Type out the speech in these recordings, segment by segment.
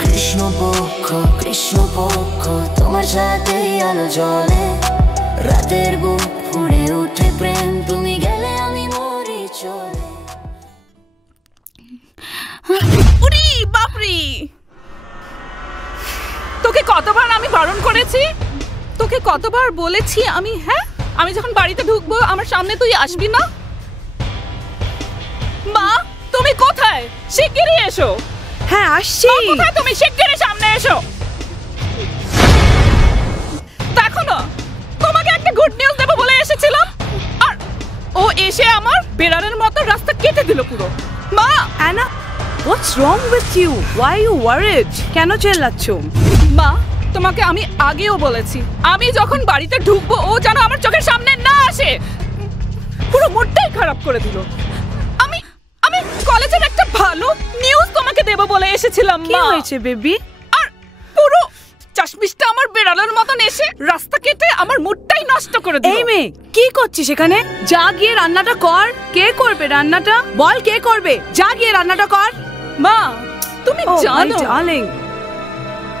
কৃষ্ণপক্ষ কৃষ্ণপক্ষ তোমার সাথে আলো জ্বলে, রাতের বুক ফুঁড়ে ওঠে প্রেম, তুমি গেলে আমি মরি চলে। উরি বাপরি, তোকে কতবার আমি বারণ করেছি, তোকে কতবার বলেছি আমি, হ্যাঁ আমি যখন বাড়িতে ঢুকবো আমার সামনে তুই আসবি না। মা তুমি কোথায়, শিগগিরই এসো। হ্যাঁ আসছি। কোথায় তুমি, শিগগিরই সামনে এসো। দেখো না, তোমাকে একটা গুড নিউজ দেবো বলে এসেছিলাম, আর ও এসে আমার বেড়ালের মতো রাস্তা কেটে দিল পুরো। মা Anna, what's wrong with you? Why you worried? কেন চেল্লাচ্ছ? মা তোমাকে আমি আগেও বলেছি, আমি যখন বাড়িতে ঢুকবো ও যেন আমার চোখের সামনে না আসে। পুরো মুডটাই খারাপ করে দিল। আমি আমি কলেজের একটা ভালো নিউজ তোমাকে দেব বলে এসেছিলাম। কি হয়েছে বেবি? আর পুরো চাশমিশটা আমার বেড়ালের মতন এসে রাস্তা কেটে আমার মুডটাই নষ্ট করে দিল। এই মেয়ে কি করছিস এখানে? যা গিয়ে রান্নাটা কর। কে করবে রান্নাটা? বল কে করবে? যা গিয়ে রান্নাটা কর। মা তুমি জানো ডার্লিং,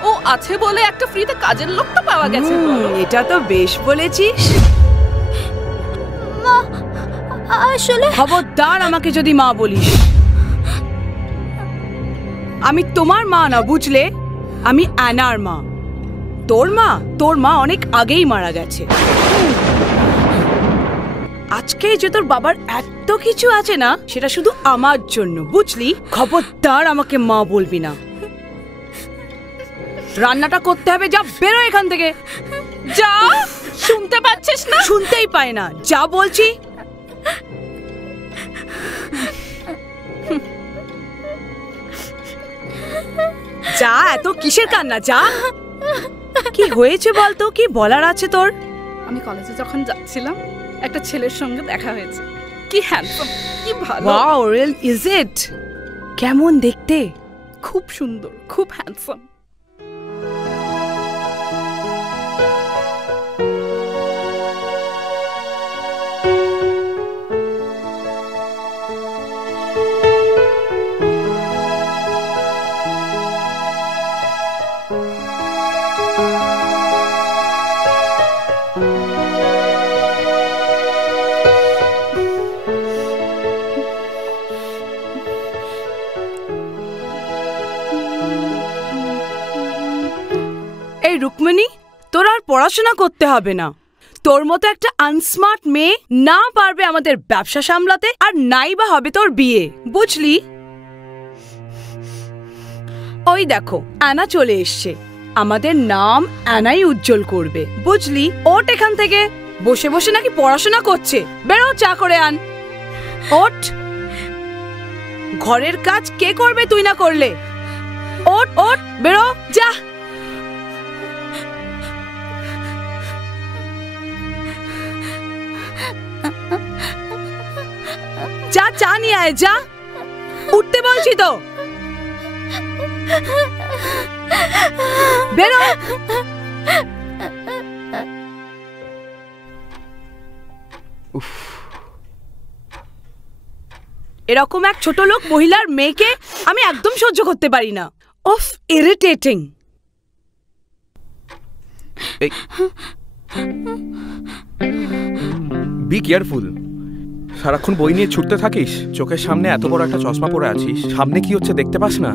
ও আছে বলে একটা ফ্রিতে কাজের লোকটা পাওয়া গেছে। এটা তো বেশ বলেছিস। মা আসলে খবরদার আমাকে যদি মা বলিস। আমি তোমার মা না, বুঝলে? আমি অ্যানার মা। তোর মা অনেক আগেই মারা গেছে। আজকে যে তোর বাবার এত কিছু আছে না, সেটা শুধু আমার জন্য, বুঝলি? খবরদার আমাকে মা বলবি না। রান্নাটা করতে হবে, যা বেরো এখান থেকে। যা, শুনতে পাচ্ছিস না? শুনতেই পায় না, যা বলছি। যা, এত কিসের কান্না? যা। কি হয়েছে বলতো? কি বলার আছে তোর? আমি কলেজে যখন যাচ্ছিলাম একটা ছেলের সঙ্গে দেখা হয়েছে। কি হ্যান্ডসাম, কি ভালো। Wow, real is it? কেমন দেখতে? খুব সুন্দর, খুব হ্যান্ডসাম। এই রুকমিনী, তোর আর পড়াশোনা করতে হবে না। তোর মতো একটা আনস্মার্ট মেয়ে না পারবে আমাদের ব্যবসা সামলাতে, আর নাই বা হবে তোর বিয়ে, বুঝলি? ওই দেখো, অ্যানা চলে এসছে। আমাদের নাম অ্যানাই উজ্জ্বল করবে, বুঝলি? ওঠ এখান থেকে। বসে বসে নাকি পড়াশোনা করছে। বেরো, চা করে আন। ওঠ। ঘরের কাজ কে করবে তুই না করলে? ওঠ ওঠ, বেরো, যা। যা, চা নিয়ে আয়, যা। উঠতে বলছি তো, বেরো। এরকম এক ছোট লোক মহিলার মেয়েকে আমি একদম সহ্য করতে পারি না। Of, irritating. Be careful. সারাক্ষণ বই নিয়ে ছুটতে থাকিস, চোখের সামনে এত বড় একটা চশমা পরে আছিস, সামনে কি হচ্ছে দেখতে পাস না?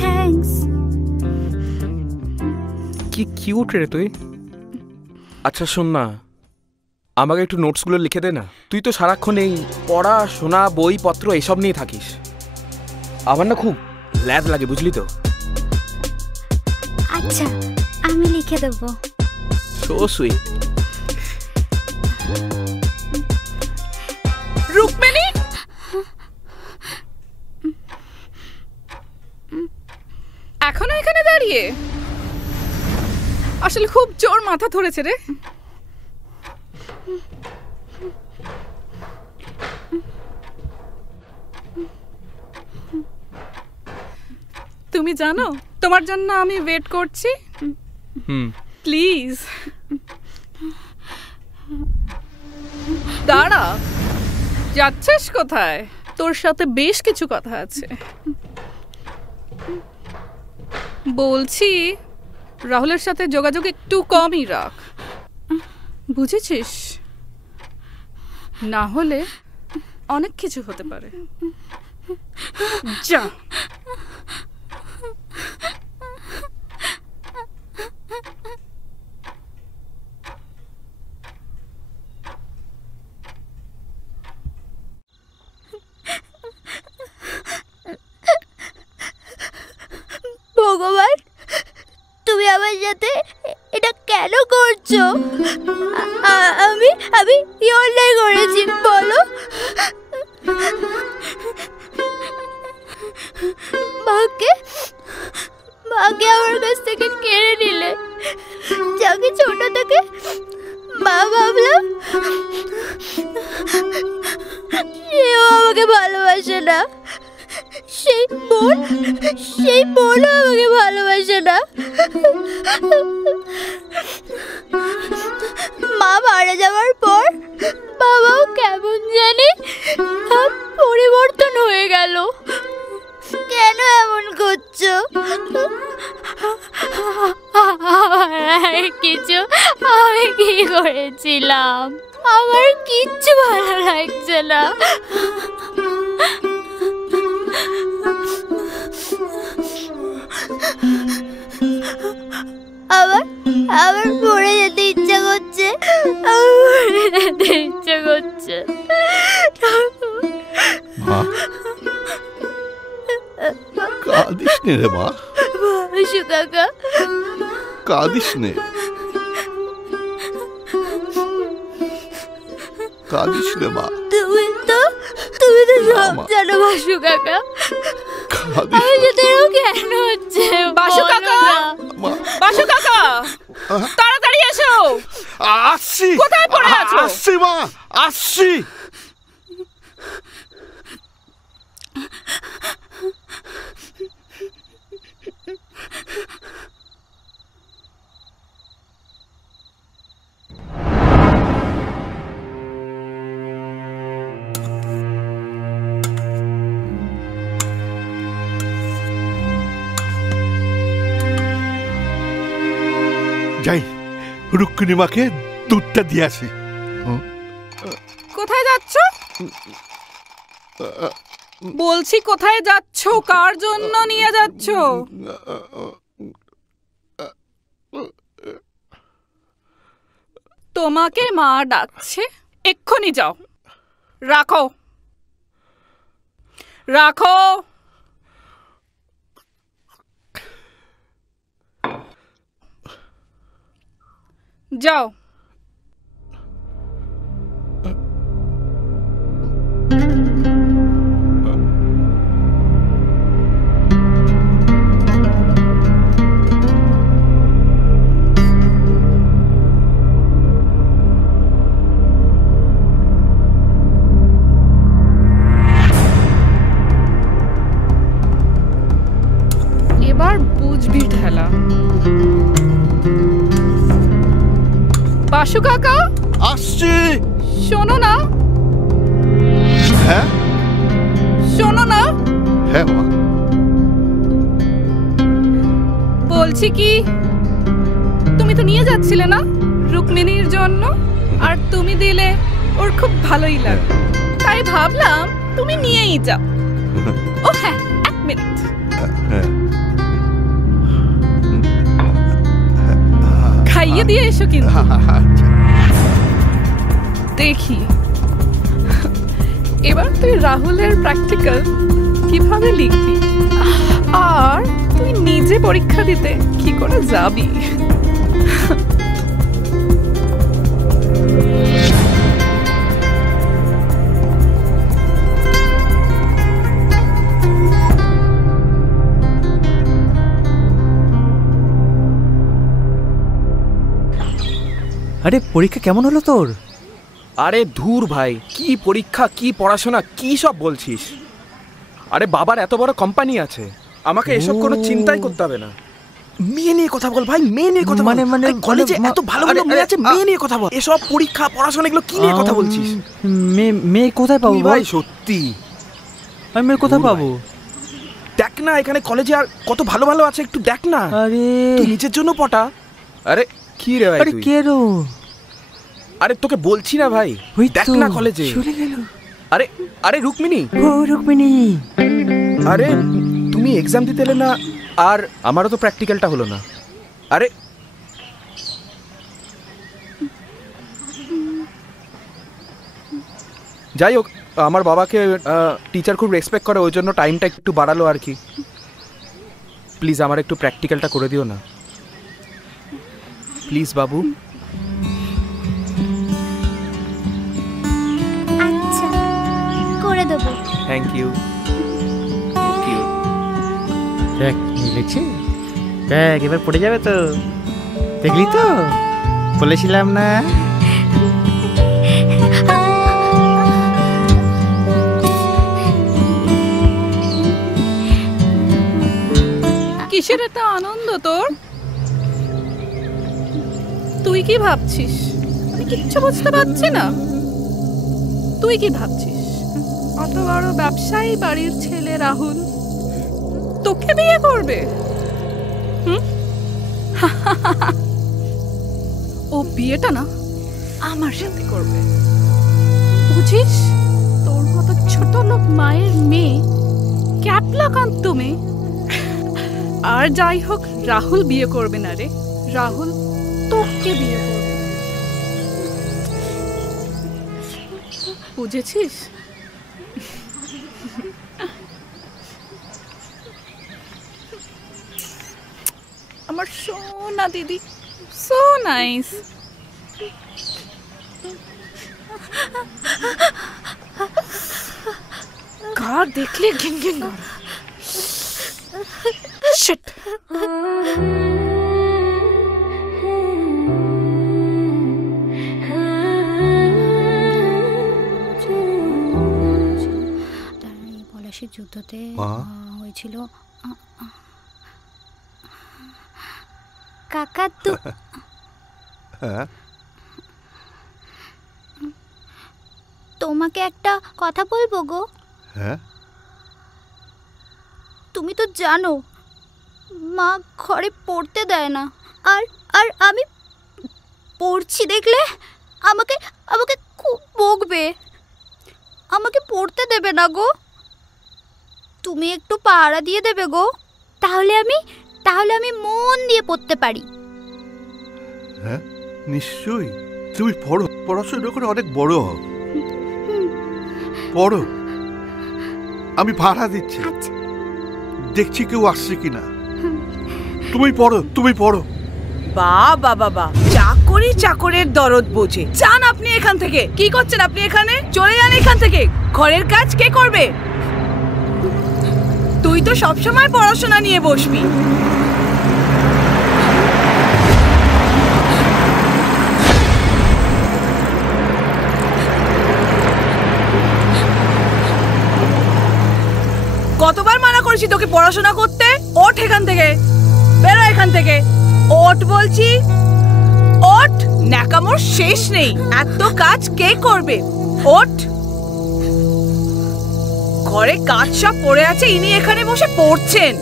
থ্যাঙ্কস। কি কিউট রে তুই। আচ্ছা শোন না, আমাকে একটু নোটসগুলো লিখে দে না। তুই তো সারাক্ষণ এই পড়াশোনা, বইপত্র এসব নিয়ে থাকিস। আমার না খুব ল্যাদ লাগে, বুঝলি তো? আচ্ছা, আমি লিখে দেবো। So sweet. রুকমিনী, এখনো এখানে দাঁড়িয়ে? আসলে খুব জোর মাথা ধরেছে রে। তুমি জানো তোমার জন্য আমি ওয়েট করছি। প্লিজ দাঁড়া, যাচ্ছিস কোথায়? তোর সাথে বেশ কিছু কথা আছে। বলছি রাহুলের সাথে যোগাযোগ একটু কমই রাখ, বুঝেছিস? না হলে অনেক কিছু হতে পারে। যা। ভগবান, তুমি আমার সাথে এটা কেন করছো? আমি কি অন্যায় করেছি বলো? মাকে আমার কাছ থেকে কেড়ে নিলে, যাকে ছোট থেকে মা ভাবলাম, সেও আমাকে ভালোবাসে না। সেই বোনও আমাকে ভালোবাসে না। মা মারা যাওয়ার পর বাবাও কেমন জানি পরিবর্তন হয়ে গেল। কেন এমন করছো? কিছু আমি কি করেছিলাম? আমার কিচ্ছু ভালো লাগছে না। আবার পড়ে যেতে ইচ্ছা করছে। কাঁদিস নে রে মা। বাসু কাকা, কাঁদিস নে, কাঁদিস নে মা। তুমি তো সব জানো বাসু কাকা। আমি যদি কেন হচ্ছে? বাসু কাকা, বাসু কাকা, তাড়াতাড়ি এসো। আসছি। কোথায় পড়ে আছো? আসছি মা, আসছি। যাই, রুক্মিণী মাকে দুধটা দিয়ে আসি। কোথায় যাচ্ছ? বলছি কোথায় যাচ্ছ? কার জন্য নিয়ে যাচ্ছ? তোমাকে মা ডাকছে, এক্ষুনি যাও। রাখো রাখো। যাও। এবার বুঝবি ঠেলা। বাসু কাকা, আসছি। শোনো না। হ্যাঁ, শোনো না। হ্যাঁ মা। বলছি কি, তুমি তো নিয়ে যাচ্ছিলে না রুক্মিণীর জন্য, আর তুমি দিলে ওর খুব ভালোই লাগে, তাই ভাবলাম তুমি নিয়েই যাও। ও হ্যাঁ, এক মিনিট। খাইয়ে দিয়ে এসো কিন্তু। দেখি এবার তুই রাহুলের প্র্যাকটিক্যাল কিভাবে লিখবি, আর তুই নিজে পরীক্ষা দিতে কি করে যাবি। আরে পরীক্ষা কেমন হলো তোর? আরে ধুর ভাই, কি পরীক্ষা, কি পড়াশোনা, কি সব বলছিস? আরে বাবার এত বড় কোম্পানি আছে, আমাকে এসব কোনো চিন্তাই করতে হবে না। মেয়ে নিয়ে কথা বল ভাই, মেয়ে নিয়ে কথা বল। মানে কলেজে এত ভালো ভালো মেয়ে আছে, মেয়ে নিয়ে কথা বল। এসব পরীক্ষা পড়াশোনা এগুলো কি নিয়ে কথা বলছিস? মেয়ে কোথায় পাবো ভাই? সত্যি আমি মেয়ে কোথায় পাবো? দেখ না এখানে কলেজে আর কত ভালো ভালো আছে, একটু দেখ না। আরে তুই নিজের জন্য পটা। আরে কি রে ভাই তুই? কে রো? আরে তোকে বলছি না ভাই, দেখ না কলেজে চলে গেল। আরে আরে রুকমিনী, ও রুকমিনী, আরে তুমি এক্সাম দিতে এলে না, আর আমারও তো প্র্যাকটিক্যালটা হলো না। আরে যাই হোক, আমার বাবাকে টিচার খুব রেসপেক্ট করে, ওই জন্য টাইমটা একটু বাড়ালো আর কি। প্লিজ আমার একটু প্র্যাকটিক্যালটা করে দিও না প্লিজ বাবু। আচ্ছা করে দেবো। Thank you. দেখ লিখছি, দেখ এবার পড়ে যাবে তো, দেখলি তো বলেছিলাম না। কিসের এত আনন্দ তোর? তুই কি ভাবছিস? আমি কিচ্ছু বুঝতে পারছি না। তুই কি ভাবছিস? অত বড় ব্যবসায়ী বাড়ির ছেলে রাহুল তোকে বিয়ে করবে? ও বিয়েটা না আমার সাথে করবে, বুঝিস? তোর মতো ছোট লোক মায়ের মেয়ে, ক্যাপলা কান্ত মেয়ে। আর যাই হোক, রাহুল বিয়ে করবে না রে, রাহুল তোকে বিয়ে করবে, বুঝেছিস? আমার সোনা দিদি, সো নাইস। কার দেখলে ঘিন ঘিন করে। শিট। পলাশির যুদ্ধতে হয়েছিল কাকা তো। তোমাকে একটা কথা বলবো গো। হ্যাঁ, তুমি তো জানো মা ঘরে পড়তে দেয় না, আর আর আমি পড়ছি দেখলে আমাকে আমাকে খুব বকবে, আমাকে পড়তে দেবে না গো। তুমি একটু পাহারা দিয়ে দেবে গো, তাহলে আমি মন দিয়ে পড়তে পারি। হ্যাঁ নিশ্চয়ই, তুমি পড়ো, পড়াশোনা করে অনেক বড় হও, পড়ো। আমি ভাড়া দিচ্ছি, দেখছি কেউ আসছে কিনা। তুমি পড়ো, তুমি পড়ো। বাবা বাবা, চাকরি চাকরের দরদ বোঝে। যান আপনি এখান থেকে। কি করছেন আপনি এখানে? চলে যান এখান থেকে। ঘরের কাজ কে করবে? তুই তো সবসময় পড়াশোনা নিয়ে বসবি। কতবার মানা করেছি তোকে পড়াশোনা করতে? ওঠ এখান থেকে, বেরো এখান থেকে। ওঠ বলছি, ওঠ। ন্যাকামোর শেষ নেই, এত কাজ কে করবে? ওঠ। ঘরে কাজ সব পড়ে আছে, ইনি এখানে বসে পড়ছেন।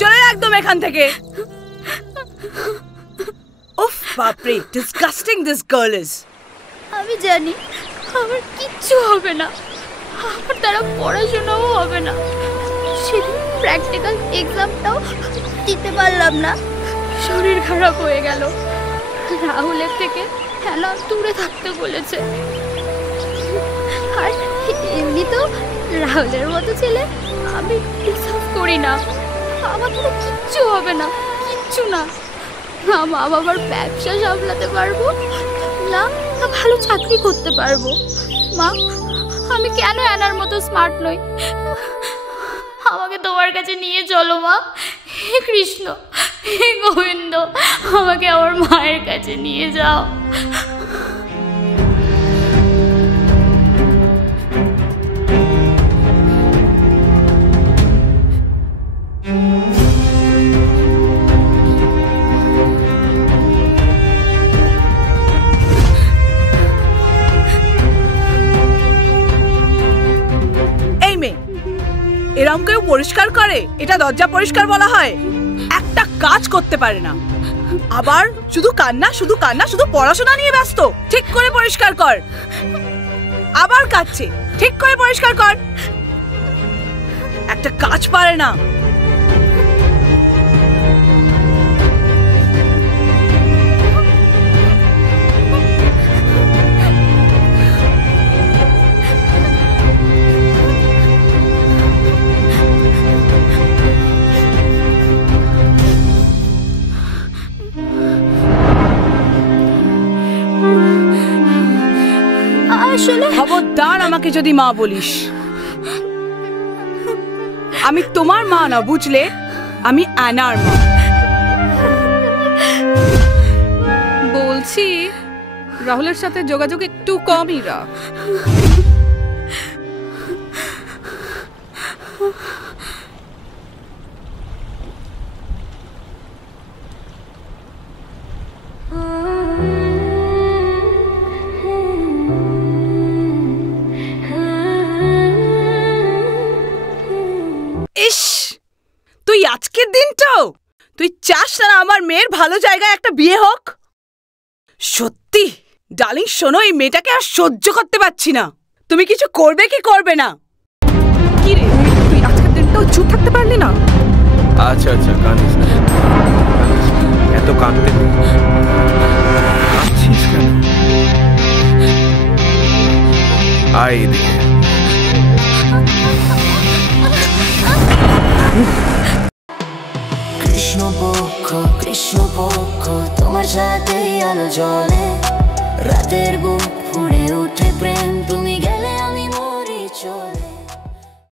চলে একদম এখান থেকে। উফ বাপরে, ডিসগাস্টিং দিস গার্ল ইজ। আমি জানি আমার কিচ্ছু হবে না, আমার দ্বারা পড়াশোনাও হবে না। সেদিন প্র্যাকটিক্যাল এক্সামটাও দিতে পারলাম না, শরীর খারাপ হয়ে গেল। রাহুলের থেকে হ্যালো দূরে থাকতে বলেছে। আর এমনি তো রাহুলের মতো ছেলে আমি ডিসার্ভ করি না। আমার তো কিচ্ছু হবে না, কিচ্ছু না। না মা বাবার ব্যবসা সামলাতে পারবো না, ভালো চাকরি করতে পারবো। মা, আমি কেন অ্যানার মতো স্মার্ট নই? আমাকে তোমার কাছে নিয়ে চলো মা। হে কৃষ্ণ, হে গোবিন্দ, আমাকে আমার মায়ের কাছে নিয়ে যাও। পরিষ্কার করে, এটা দরজা পরিষ্কার বলা হয়? একটা কাজ করতে পারে না, আবার শুধু কান্না শুধু কান্না, শুধু পড়াশোনা নিয়ে ব্যস্ত। ঠিক করে পরিষ্কার কর। আবার কাচ্ছে, ঠিক করে পরিষ্কার কর। একটা কাজ পারে না। খবরদার আমাকে যদি মা বলিস। আমি তোমার মা না, বুঝলে? আমি অ্যানার মা। বলছি রাহুলের সাথে যোগাযোগ একটু কমই রাখ। তুই আজকের দিনটাও তুই চাস না আমার মেয়ের ভালো জায়গায় একটা বিয়ে হোক? সত্যি ডার্লিং, শোনো, এই মেয়েটাকে আর সহ্য করতে পারছি না। তুমি কিছু করবে কি করবে না? কি রে, তুই আজকের দিনটাও চুপ থাকতে পারলি না? আচ্ছা আচ্ছা, কাঁদিস না, এত কাঁদতে কাঁদছিস কেন? আয় এদিকে। কৃষ্ণপক্ষ কৃষ্ণপক্ষ তোমার সাথে আলো জ্বলে, রাতের বুক ফুঁড়ে ওঠে প্রেম, তুমি